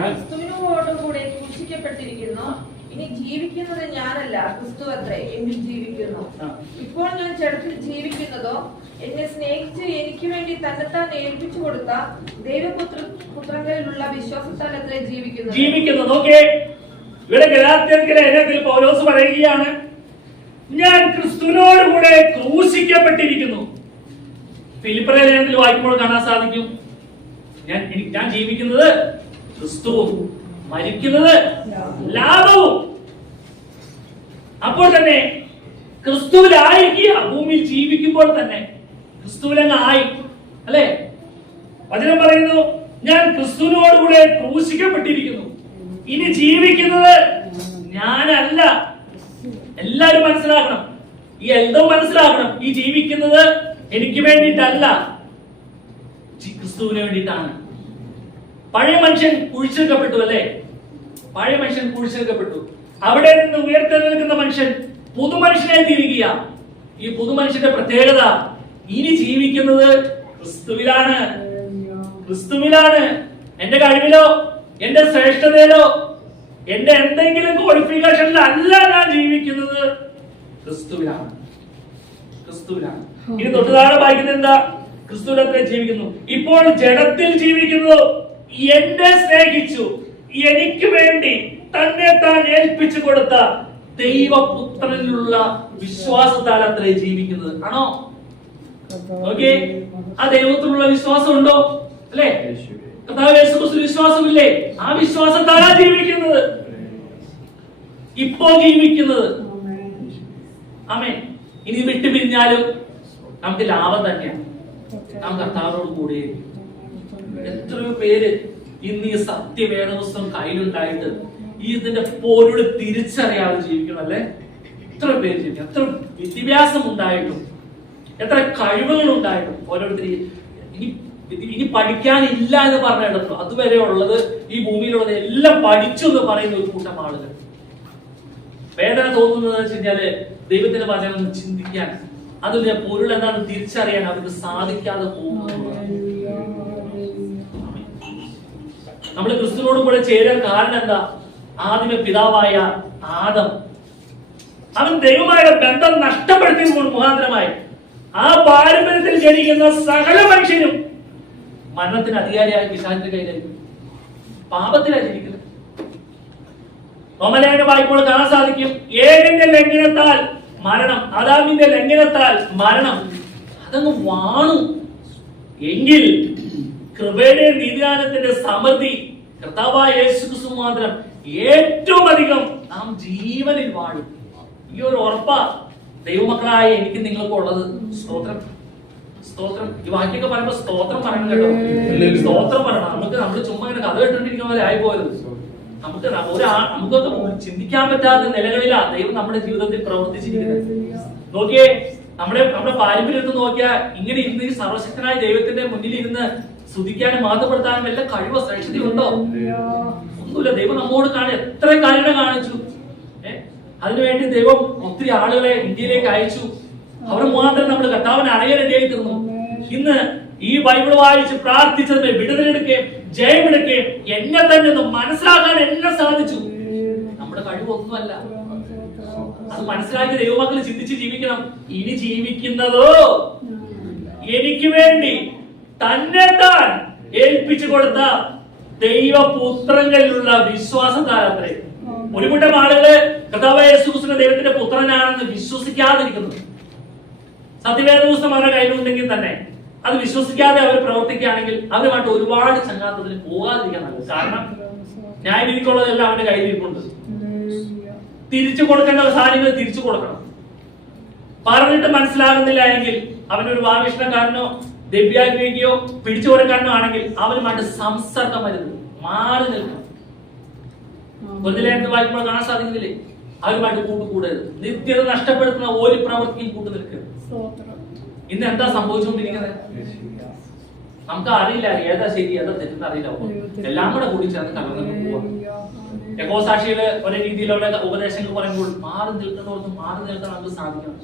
ക്രിസ്തുവിനോടുകൂടെ ക്രൂശിക്കപ്പെട്ടിരിക്കുന്നു. ഇനി ജീവിക്കുന്നത് ഞാനല്ല, ക്രിസ്തു അത്രേ എന്നിൽ ജീവിക്കുന്നു. ഇപ്പോൾ ഞാൻ ജഡത്തിൽ ജീവിക്കുന്നതോ എന്നെ സ്നേഹിച്ച് എനിക്ക് വേണ്ടി തന്നെത്താൻ ഏൽപ്പിച്ചു കൊടുത്ത ദൈവപുത്രങ്ങളിലുള്ള വിശ്വാസത്താൽ അത്രേ ജീവിക്കുന്നത്. ഓക്കേ, ഇവിടെ ഗലാത്യർക്കെതിരെ പൗലോസ് പറയുകയാണ്, ഞാൻ ക്രിസ്തുവിനോട് കൂടെ ക്രൂശിക്കപ്പെട്ടിരിക്കുന്നു. ഫിലിപ്പിയർ ലേഖനത്തിൽ വായിക്കുമ്പോൾ കാണാൻ സാധിക്കും, ഞാൻ ജീവിക്കുന്നത് ക്രിസ്തുവും മരിക്കുന്നത് ലാഭവും. അപ്പോൾ തന്നെ ക്രിസ്തുവിലായിരിക്കുക. ഭൂമിയിൽ ജീവിക്കുമ്പോൾ തന്നെ ക്രിസ്തുവിലങ്ങായി, അല്ലെ? വചനം പറയുന്നു, ഞാൻ ക്രിസ്തുവിനോടുകൂടെ ക്രൂശിക്കപ്പെട്ടിരിക്കുന്നു. ഇനി ജീവിക്കുന്നത് ഞാനല്ല. എല്ലാരും മനസ്സിലാക്കണം, ഈ എന്തോ മനസ്സിലാക്കണം. ഈ ജീവിക്കുന്നത് എനിക്ക് വേണ്ടിയിട്ടല്ല, ക്രിസ്തുവിന് വേണ്ടിയിട്ടാണ്. പഴയ മനുഷ്യൻ കുഴിച്ചെടുക്കപ്പെട്ടു, അല്ലെ? പഴയ മനുഷ്യൻ കുഴിച്ചെടുക്കപ്പെട്ടു. അവിടെ നിന്ന് ഉയർത്തെഴുന്നേൽക്കുന്ന മനുഷ്യൻ പുതുമനുഷ്യനായി തീരുക. ഈ പുതുമനുഷ്യന്റെ പ്രത്യേകത, ഇനി ജീവിക്കുന്നത് ക്രിസ്തുവിലാണ്. ക്രിസ്തുവിലാണ്. എന്റെ കഴിവിലോ എന്റെ ശ്രേഷ്ഠതയിലോ എന്റെ എന്തെങ്കിലും ക്വാളിഫിക്കേഷനിലല്ല ഞാൻ ജീവിക്കുന്നത്, ക്രിസ്തുവിലാണ്. ക്രിസ്തുവിലാണ്. ഇനി തൊട്ടുതാഴെ വായിക്കുന്നത് എന്താ? ക്രിസ്തുവിലത്രേ ജീവിക്കുന്നു. ഇപ്പോൾ ജഡത്തിൽ ജീവിക്കുന്നു. എന്നെ സ്നേഹിച്ചു എനിക്ക് വേണ്ടി തന്നെ താൻ ഏൽപ്പിച്ചു കൊടുത്ത ദൈവപുത്രനിലുള്ള വിശ്വാസത്താൽ അത്രേ ജീവിക്കുന്നത്. ആണോ? ഓക്കെ, ആ ദൈവത്തിലുള്ള വിശ്വാസം ഉണ്ടോ? അല്ലെ? കർത്താവ് യേശുക്രിസ്തു വിശ്വാസമില്ലേ? ആ വിശ്വാസത്താലാ ജീവിക്കുന്നത്, ഇപ്പോ ജീവിക്കുന്നത്. ആമേൻ. ഇനി വിട്ടുപിരിഞ്ഞാലും നമുക്ക് ലാഭം തന്നെയാണ്. നാം കർത്താവിനോട് കൂടെ. എത്രയോ പേര് ഇന്ന് ഈ സത്യവേദപുസ്തകം കയ്യിലുണ്ടായിട്ട് ഈ ഇതിന്റെ പൊരുൾ തിരിച്ചറിയാതെ ജീവിക്കണം, അല്ലെ? എത്ര പേര് ജീവിക്കും. എത്ര വിദ്യാഭ്യാസം ഉണ്ടായിട്ടും എത്ര കഴിവുകൾ ഉണ്ടായിട്ടും ഓരോരുത്തർ ഇനി പഠിക്കാനില്ല എന്ന് പറഞ്ഞിടത്തു അതുവരെ ഉള്ളത്, ഈ ഭൂമിയിലുള്ളത് എല്ലാം പഠിച്ചു എന്ന് പറയുന്ന ഒരു കൂട്ടം ആളുകൾ. വേദന തോന്നുന്നത് വെച്ച് കഴിഞ്ഞാല് ദൈവത്തിന്റെ വചനം ചിന്തിക്കാൻ, അതിന്റെ പൊരുൾ എന്താണെന്ന് തിരിച്ചറിയാൻ അവർക്ക് സാധിക്കാതെ പോകുന്നു. നമ്മൾ ക്രിസ്തുവിനോട് കൂടെ ചേരാൻ കാരണം എന്താ? ആദ്യമേ പിതാവായ ആദം, അവൻ ദൈവമായുള്ള ബന്ധം നഷ്ടപ്പെടുത്തിയ മുഖാന്തരമായി ആ പാരമ്പര്യത്തിൽ ജനിക്കുന്ന സകല മനുഷ്യനും മരണത്തിന് അധികാരിയായ പിശാചിന്റെ കയ്യിലായിരിക്കും. പാപത്തിലാണ് ജനിക്കുന്നത്. റോമലേഖനം വായിക്കുമ്പോൾ കാണാൻ സാധിക്കും, ഏതിന്റെ ലംഘനത്താൽ മരണം, ആദാമിന്റെ ലംഘനത്താൽ മരണം അതങ്ങ് വാണു. എങ്കിൽ കൃപയുടെ നീതിദാനത്തിന്റെ സമൃദ്ധി കർത്താവായ യേശുക്രിസ്തു മാത്രം ഏറ്റവും അധികം നാം ജീവനിൽ വാഴും. ഈ ഒരു ഉറപ്പാ ദൈവമക്കളായ എനിക്ക് നിങ്ങൾക്ക് ഉള്ളത്. സ്തോത്രം, സ്തോത്രം. ഈ വാക്യൊക്കെ പറയുമ്പോ സ്തോത്രം പറയണം കേട്ടോ. സ്തോത്രം പറയണം. നമ്മൾ ചുമ്മാ ഇങ്ങനെ കഥ കേട്ടോണ്ടിരിക്കുന്ന പോലെ ആയിപ്പോയത്. നമുക്കൊക്കെ ചിന്തിക്കാൻ പറ്റാത്ത നിലകളിലാ ദൈവം നമ്മുടെ ജീവിതത്തിൽ പ്രവർത്തിച്ചിരിക്കുന്നത്. നോക്കിയേ, നമ്മുടെ പാരമ്പര്യത്തിൽ നോക്കിയാൽ ഇങ്ങനെ ഇരുന്ന് ഈ സർവശക്തനായ ദൈവത്തിന്റെ മുന്നിൽ ഇരുന്ന് സ്തുതിക്കാനും മാതപ്പെടുത്താനും വല്ല കഴിവോ ശ്രേഷ്ഠതയുണ്ടോ? ഒന്നുമില്ല. ദൈവം നമ്മോട് എത്ര കാര്യങ്ങൾ കാണിച്ചു. അതിനുവേണ്ടി ദൈവം ഒത്തിരി ആളുകളെ ഇന്ത്യയിലേക്ക് അയച്ചു. അവർ മുഖാന്തരം നമ്മൾ കർത്താവിനെ അറിയാൻ ഇടയായി തീർന്നു. ഇന്ന് ഈ ബൈബിൾ വായിച്ച് പ്രാർത്ഥിച്ചതിന് വിടുതലെടുക്കുകയും ജയമെടുക്കുകയും എന്നെ തന്നെ ഒന്ന് മനസ്സിലാക്കാൻ എന്നെ സാധിച്ചു. നമ്മുടെ കഴിവൊന്നുമല്ല. അത് മനസ്സിലാക്കി ദൈവമക്കൾ ചിന്തിച്ച് ജീവിക്കണം. ഇനി ജീവിക്കുന്നതോ എനിക്ക് വേണ്ടി തന്നെ താൻ ഏൽപ്പിച്ചു കൊടുത്ത ദൈവപുത്രങ്ങളിലുള്ള വിശ്വാസത്താലത്രേ. ഒരു കൂട്ടം ആളുകള് കർത്താവായ യേശുക്രിസ്തു ദൈവത്തിന്റെ പുത്രനാണെന്ന് വിശ്വസിക്കാതിരിക്കുന്നു. സത്യവേദപുസ്തകം അവരുടെ കയ്യിലുണ്ടെങ്കിൽ തന്നെ അത് വിശ്വസിക്കാതെ അവർ പ്രവർത്തിക്കുകയാണെങ്കിൽ അവരുമായിട്ട് ഒരുപാട് ചങ്ങാത്തത്തിന് പോകാതിരിക്കാൻ നല്ലത്. കാരണം ന്യായവിധിക്കുള്ളതെല്ലാം അവന്റെ കയ്യിലിരിപ്പുണ്ട്. തിരിച്ചു കൊടുക്കേണ്ട സാധനങ്ങൾ തിരിച്ചു കൊടുക്കണം. പറഞ്ഞിട്ട് മനസ്സിലാകുന്നില്ല എങ്കിൽ അവനൊരു വാവിഷ്ണക്കാരനോ ദിവ്യാഗ്രഹിക്കുകയോ പിടിച്ചു കൊടുക്കാനോ ആണെങ്കിൽ അവരുമായിട്ട് സംസർഗം വരുന്നത് മാറി നിൽക്കണം. വെറുതെ വായിക്കുമ്പോൾ കാണാൻ സാധിക്കുന്നില്ലേ? അവരുമായിട്ട് കൂട്ടുകൂടരുത്. നിത്യത നഷ്ടപ്പെടുത്തുന്ന ഒരു പ്രവൃത്തിയും കൂട്ടു നിൽക്കരുത്. ഇന്ന് എന്താ സംഭവിച്ചുകൊണ്ടിരിക്കുന്നത്? നമുക്ക് അറിയില്ല ഏതാ ശരി ഏതാ തെറ്റെന്ന് അറിയില്ല. എല്ലാം കൂടെ കൂടി ചേർന്ന് കലർന്നു പോവാ. യഹോസാക്ഷികള് ഒരേ രീതിയിലുള്ള ഉപദേശങ്ങൾ പറയുമ്പോൾ മാറി നിൽക്കുന്നവർക്ക് മാറി നിൽക്കാൻ നമുക്ക് സാധിക്കണം.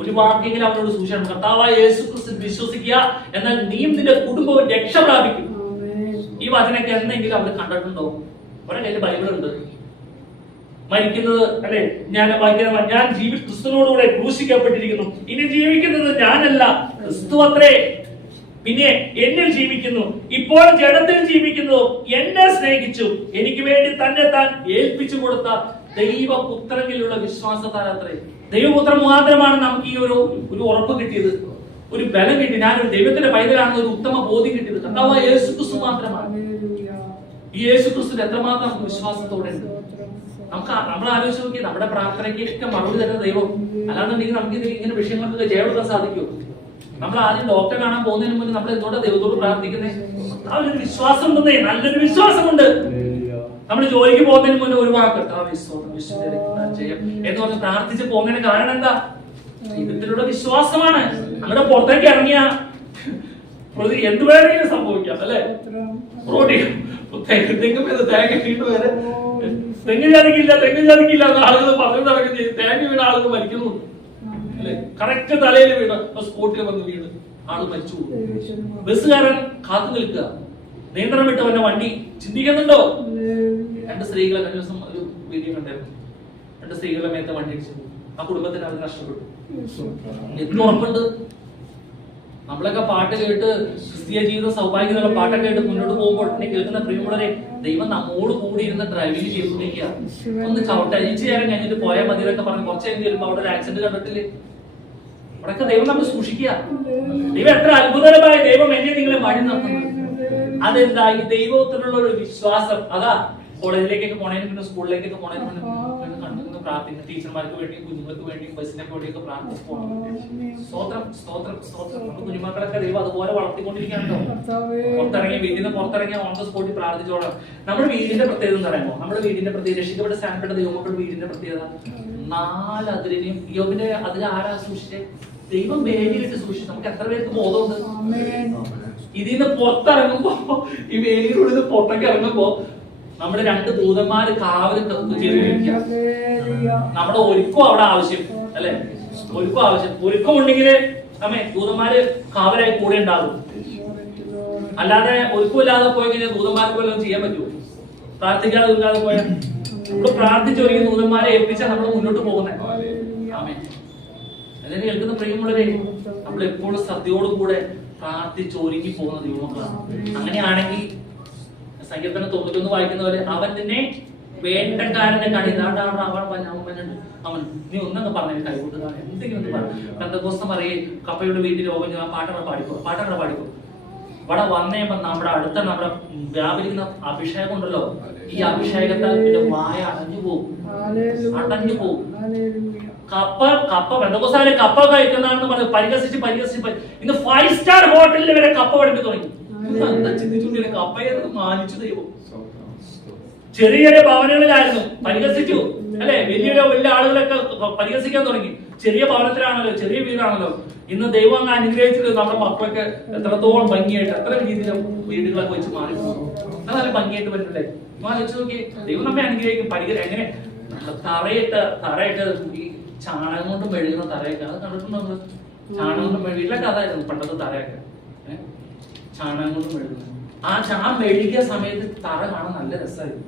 ഒരു വാക്കെങ്കിലും അവനോട് സൂക്ഷിക്കണം. കർത്താവായ യേശുക്രിസ്തു വിശ്വസിക്കുക, എന്നാൽ നീയും നിന്റെ കുടുംബവും രക്ഷ പ്രാപിക്കും. ഈ ഈ വചനമൊക്കെ എന്നെങ്കിലും അവർ കണ്ടിട്ടുണ്ടോ? അവരുടെ കയ്യിൽ ബൈബിൾ ഉണ്ട്. മരിക്കുന്നത് അല്ലെ, ഞാൻ ക്രിസ്തുവിനോടുകൂടെ ക്രൂശിക്കപ്പെട്ടിരിക്കുന്നു, ഇനി ജീവിക്കുന്നത് ഞാനല്ല, ക്രിസ്തു അത്രേ പിന്നെ എന്നിൽ ജീവിക്കുന്നു, ഇപ്പോൾ ജഡത്തിൽ ജീവിക്കുന്നു, എന്നെ സ്നേഹിച്ചു എനിക്ക് വേണ്ടി തന്നെ താൻ ഏൽപ്പിച്ചു കൊടുത്ത ദൈവപുത്രനിലുള്ള വിശ്വാസത്താൽ അത്രേ. ദൈവപുത്രൻ മുഖാന്തരമാണ് നമുക്ക് ഈ ഒരു ഉറപ്പ് കിട്ടിയത്, ഒരു ബലം കിട്ടി. ഞാനൊരു ദൈവത്തിന്റെ പൈതലാണെന്ന് ഒരു ഉത്തമ ബോധ്യം കിട്ടിയത് കർത്താവായ യേശുക്രിസ്തു മാത്രമാണ്. ഈ യേശുക്രിസ്തുവിൽ എത്രമാത്രം നമുക്ക് വിശ്വാസത്തോടെ ഉണ്ട്. നമ്മൾ ആലോചിച്ച് നോക്കി, നമ്മുടെ പ്രാർത്ഥനയ്ക്കൊക്കെ മറുപടി തരുന്ന ദൈവം. അല്ലാന്നുണ്ടെങ്കിൽ നമുക്ക് ഇങ്ങനെ വിഷയങ്ങൾക്ക് ജയമെടുക്കാൻ സാധിക്കും. നമ്മൾ ആദ്യം ഡോക്ടറെ കാണാൻ പോകുന്നതിന് മുന്നേ നമ്മൾ എന്തുകൊണ്ടാണ് ദൈവത്തോട് പ്രാർത്ഥിക്കുന്നത്? ആ ഒരു വിശ്വാസം ഉണ്ടെന്നേ, നല്ലൊരു വിശ്വാസമുണ്ട്. നമ്മൾ ജോലിക്ക് പോകുന്നതിന് മുന്നേ ഒരു വാക്ക് ജയം എന്ന് പറഞ്ഞ് പ്രാർത്ഥിച്ച് പോകുന്നതിന് കാരണം എന്താ? ദൈവത്തിലുള്ള വിശ്വാസമാണ്. നമ്മുടെ പുറത്തേക്ക് ഇറങ്ങിയ എന്ത് വേണമെങ്കിലും സംഭവിക്കാം അല്ലെ. തെങ്ങ് ചതിക്കില്ല എന്ന് ആളുകൾ പറഞ്ഞു നടക്കുകയും ചെയ്യും. തേങ്ങ വീണ ആളുകൾ മരിക്കുന്നു അല്ലെ. കറക്റ്റ് തലയിൽ വീണ സ്പോട്ടിൽ വന്ന് വീണ് ആള് മരിച്ചു. ബസ്സുകാരൻ കാത്തു നിൽക്കുക, നിയന്ത്രണം വിട്ടവന്റെ വണ്ടി ചിന്തിക്കുന്നുണ്ടോ? 2 സ്ത്രീകളെ കഴിഞ്ഞ ദിവസം ഒരു വീഡിയോ കണ്ടായിരുന്നു. 2 സ്ത്രീകളുടെ മേത്തെ വണ്ടി അടിച്ചു. ആ കുടുംബത്തിന് അത് നഷ്ടപ്പെട്ടു. എന്ത് ഉറപ്പുണ്ട്? നമ്മളൊക്കെ പാട്ട് കേട്ട് ക്രിസ്തീയ ജീവിതം സൗഭാഗ്യമുള്ള പാട്ടൊക്കെ കേട്ട് മുന്നോട്ട് പോകുമ്പോൾ കേൾക്കുന്ന പ്രിയമുള്ളവരെ, ദൈവം നമ്മോട് കൂടി ഇരുന്ന് ഡ്രൈവിംഗ് ചെയ്തുകൊണ്ടിരിക്കുക. ഒന്ന് ചവിട്ടഴിച്ച് നേരം കഴിഞ്ഞിട്ട് പോയാൽ മതി എന്നൊക്കെ പറഞ്ഞ് കുറച്ച് കഴിഞ്ഞ് വരുമ്പോ അവിടെ ഒരു ആക്സിഡന്റ് കണ്ടിട്ടില്ലേ? അവിടെയൊക്കെ ദൈവം നമ്മൾ സൂക്ഷിക്കുക. ദൈവം എത്ര അത്ഭുതകരമായ ദൈവം എന്നെ നിങ്ങളെ വഴി നടത്തുന്നത്. അതെന്താ? ഈ ദൈവത്തിലുള്ള ഒരു വിശ്വാസം. അതാ കോളേജിലേക്കൊക്കെ പോണതിന് പിന്നെ സ്കൂളിലേക്കൊക്കെ പോണതിന് മുന്നേ കണ്ടിരുന്ന പ്രാർത്ഥന, ടീച്ചർമാർക്ക് വേണ്ടിയും കുഞ്ഞുങ്ങൾക്ക് വേണ്ടിയും ബസ്സിനൊക്കെ വേണ്ടിയൊക്കെ പ്രാർത്ഥിച്ചു പോകണം. സ്തോത്രം സ്തോത്രം സ്തോത്രം. നമ്മുടെ കുഞ്ഞുമക്കളൊക്കെ ദൈവം അതുപോലെ വളർത്തിക്കൊണ്ടിരിക്കുകയാണോ? വീട്ടിൽ നിന്ന് പുറത്തിറങ്ങിയ ഓൺ ദ സ്പോട്ടിൽ പ്രാർത്ഥിച്ചോളാം. നമ്മുടെ വീടിന്റെ പ്രത്യേകത എന്ന് പറയുമ്പോൾ, നമ്മുടെ വീടിന്റെ പ്രത്യേകത, രക്ഷിക്കപ്പെട്ട സ്ഥാനപ്പെട്ട ദൈവമക്കളുടെ വീടിന്റെ പ്രത്യേകത 4 അതിരിനെയും യോബിന്റെ അതിൽ ആരാ സൂക്ഷിച്ചേ? ദൈവം വേലിയിട്ട് സൂക്ഷിച്ചു. നമുക്ക് എത്ര പേർക്ക് ബോധമുണ്ട്? ഇതിന്ന് പുറത്തിറങ്ങുമ്പോ, ഈ വേലിയിലൂടെ പുറത്തേക്ക് ഇറങ്ങുമ്പോ നമ്മുടെ 2 ദൂതന്മാര് കാവല് ചെയ്തിരിക്കുക. നമ്മുടെ ഒരുക്കം അവിടെ ആവശ്യം അല്ലെ. ഒരുക്കം ആവശ്യം. ഒരുക്കം ഉണ്ടെങ്കിൽ ദൂതന്മാര് കാവലായി കൂടെ ഉണ്ടാകും. അല്ലാതെ ഒരുക്കമില്ലാതെ പോയി കഴിഞ്ഞാൽ ദൂതന്മാർക്ക് വല്ലതും ചെയ്യാൻ പറ്റുമോ? പ്രാർത്ഥിക്കാതെ ഇല്ലാതെ പോയാൽ നമ്മൾ പ്രാർത്ഥിച്ചൊരുങ്ങി ദൂതന്മാരെ ഏൽപ്പിച്ചാൽ നമ്മൾ മുന്നോട്ട് പോകുന്നത്. ആമേൻ. അതിനെ കേൾക്കുന്ന പ്രിയമുള്ളവരെ, നമ്മൾ എപ്പോഴും ശ്രദ്ധയോടുകൂടെ പ്രാർത്ഥിച്ചൊരുങ്ങി പോകുന്ന ദൈവമക്കളാണ്. അങ്ങനെയാണെങ്കിൽ സങ്കീർത്തനം 91 വായിക്കുന്നവര്, അവൻ നിന്നെ വേട്ടക്കാരന്റെ കടയിൽ അവൻ നീ ഒന്നൊക്കെ പറഞ്ഞ കൈകൊട്ടുക, എന്തെങ്കിലും ഒന്ന് പറഞ്ഞു. പെന്തക്കോസ്ത് പറയേ കപ്പയുടെ വീട്ടിൽ രോഗം ആ പാട്ടങ്ങൾ പാടിക്കോ. ഇവിടെ വന്നേമ്പോ നമ്മുടെ അടുത്ത നമ്മുടെ വ്യാപരിക്കുന്ന അഭിഷേകം ഉണ്ടല്ലോ, ഈ അഭിഷേകത്താൽ പിന്നെ വായ അടഞ്ഞു പോകും. കപ്പ പെന്തക്കോസ്തുകാരെ കപ്പ കഴിക്കുന്നതാണെന്ന് പറഞ്ഞ് പരിഹസിച്ച് ഇന്ന് 5 സ്റ്റാർ ഹോട്ടലിൽ വരെ കപ്പ പഠിപ്പിച്ചു തുടങ്ങി. കപ്പയെ മാനിച്ചു ദൈവം. ചെറിയ ഭവനങ്ങളിലായിരുന്നു, പരിഹസിച്ചു അല്ലെ. വലിയ ആളുകളൊക്കെ പരിഹസിക്കാൻ തുടങ്ങി. ചെറിയ ഭവനത്തിലാണല്ലോ, ചെറിയ വീടാണല്ലോ. ഇന്ന് ദൈവം അങ്ങ് അനുഗ്രഹിച്ചിട്ട് നമ്മുടെ മക്കളൊക്കെ എത്രത്തോളം ഭംഗിയായിട്ട് എത്ര രീതിയിലും വീടുകളൊക്കെ വെച്ച് മാറി നല്ല ഭംഗിയായിട്ട് വരുന്നില്ലേ? ആലോചിച്ച് നോക്കി, ദൈവം നമ്മെ അനുഗ്രഹിക്കും. എങ്ങനെ തറയിട്ട് ഈ ചാണകം കൊണ്ട് മെഴുകുന്ന തറയൊക്കെ അത് കണ്ടിട്ടുണ്ടോ? ചാണകം കൊണ്ട് വീട്ടിലൊക്കെ അതായിരുന്നു പണ്ടത്തെ തറയൊക്കെ, ചാണകം കൊണ്ട് മെഴുകുന്നത്. ആ മെഴുകിയ സമയത്ത് തറ കാണാൻ നല്ല രസമായിരുന്നു.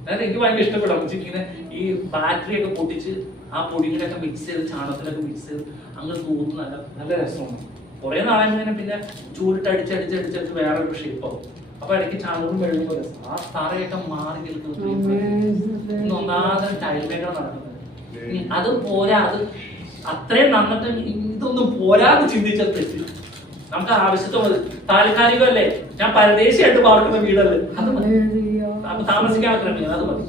അതായത് എനിക്ക് ഭയങ്കര ഇഷ്ടപ്പെടാം. ഇങ്ങനെ ഈ ബാറ്ററി ഒക്കെ പൊട്ടിച്ച് ആ പൊടികളൊക്കെ മിക്സ് ചെയ്ത് ചാണകത്തിലൊക്കെ മിക്സ് ചെയ്ത് അങ്ങനെ തൂന്ന് നല്ല നല്ല രസമാണ്. കുറെ നാളെ പിന്നെ ചൂടിട്ട് അടിച്ചടിച്ച് വേറൊരു ഷേപ്പാവും. അപ്പൊ ഇടയ്ക്ക് ചാണകം മെഴുകുമ്പോൾ ആ തറയൊക്കെ മാറി നിൽക്കുന്നത്. ഒന്നാമത് ടൈൽ മേക്കർ നടക്കുന്നത്. അത് പോരാ, അത് അത്രയും നന്നിട്ട് ഇതൊന്നും പോരാന്ന് ചിന്തിച്ചാൽ തെറ്റ്. നമുക്ക് ആവശ്യത്തോട് താൽക്കാലികമല്ലേ, ഞാൻ പരദേശിയായിട്ട് പാർക്കുന്ന വീടല്ലേ, അത് മതി. അപ്പൊ താമസിക്കാൻ ശ്രമിക്കുന്നത് അത് മതി.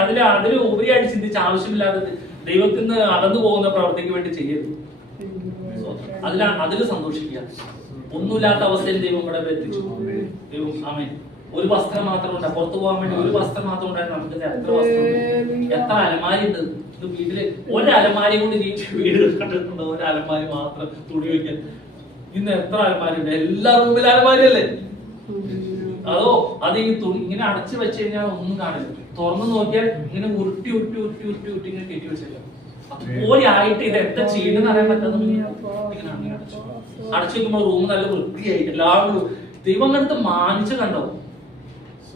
അതില് ഉപരിയായിട്ട് ചിന്തിച്ച് ആവശ്യമില്ലാതെ ദൈവത്തിന് അകന്നു പോകുന്ന പ്രവർത്തിക്ക് വേണ്ടി ചെയ്യരുത്. അതില് സന്തോഷിക്കുക. ഒന്നുമില്ലാത്ത അവസ്ഥയിൽ ദൈവം ഇവിടെ എത്തിച്ചു. ദൈവം ആമേൻ. ഒരു വസ്ത്രം മാത്രം ഉണ്ടായി, പുറത്തു പോകാൻ വേണ്ടി ഒരു വസ്ത്രം മാത്രം ഉണ്ടായിരുന്നു. നമുക്ക് എത്ര വസ്ത്രം, എത്ര അലമാരി ഉണ്ട് വീട്ടില്. ഒരലമാരി കൊണ്ട് ജീവിച്ച വീടുകൾ കണ്ടിട്ടുണ്ടോ? ഒരലമാരി മാത്രം തുണി വയ്ക്കാൻ. ഇന്ന് എത്ര അലമാരി ഉണ്ട്? എല്ലാ റൂമിലും അലമാരി അല്ലേ? അതോ അത് ഈ തുണി ഇങ്ങനെ അടച്ചു വെച്ച് കഴിഞ്ഞാൽ ഒന്നും കാണില്ല. തുറന്നു നോക്കിയാൽ ഇങ്ങനെ ഉരുട്ടി ഇങ്ങനെ കെട്ടി വെച്ചേക്കാം. അതുപോലെ ആയിട്ട് ഇത് എന്താ ചെയ്യുന്നത് അറിയാൻ പറ്റാത്ത അടച്ചു വെക്കുമ്പോൾ റൂം നല്ല വൃത്തിയായിട്ട് എല്ലാവരും ദൈവം അങ്ങനത്തെ മാനിച്ചു കണ്ടോ?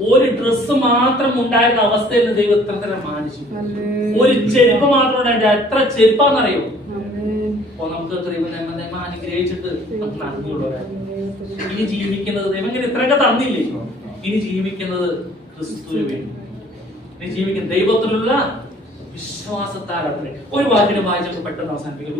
ഒരു ഡ്രസ്സ് മാത്രം ഉണ്ടായിരുന്ന അവസ്ഥയിൽ നിന്ന് ദൈവം എത്ര തരം മാനിച്ചു. ഒരു ചെരുപ്പ് മാത്രം ഉണ്ടായിട്ട് എത്ര ചെരുപ്പാന്നറിയോ? അപ്പൊ നമുക്ക് ദൈവം അനുഗ്രഹിച്ചിട്ട് നമുക്ക് നന്ദിയുള്ളവരാണ്. ഇനി ജീവിക്കുന്നത് ദൈവം ഇങ്ങനെ ഇത്രയൊക്കെ തന്നില്ലേ? ഇനി ജീവിക്കുന്നത് ക്രിസ്തുവിന് വേണ്ടി. ഇനി ജീവിക്കുന്ന ദൈവത്തിലുള്ള വിശ്വാസത്താലത്രേ. ഒരു വാക്കിന് വായിച്ചൊക്കെ പെട്ടെന്ന് അവസാനിപ്പിക്കും.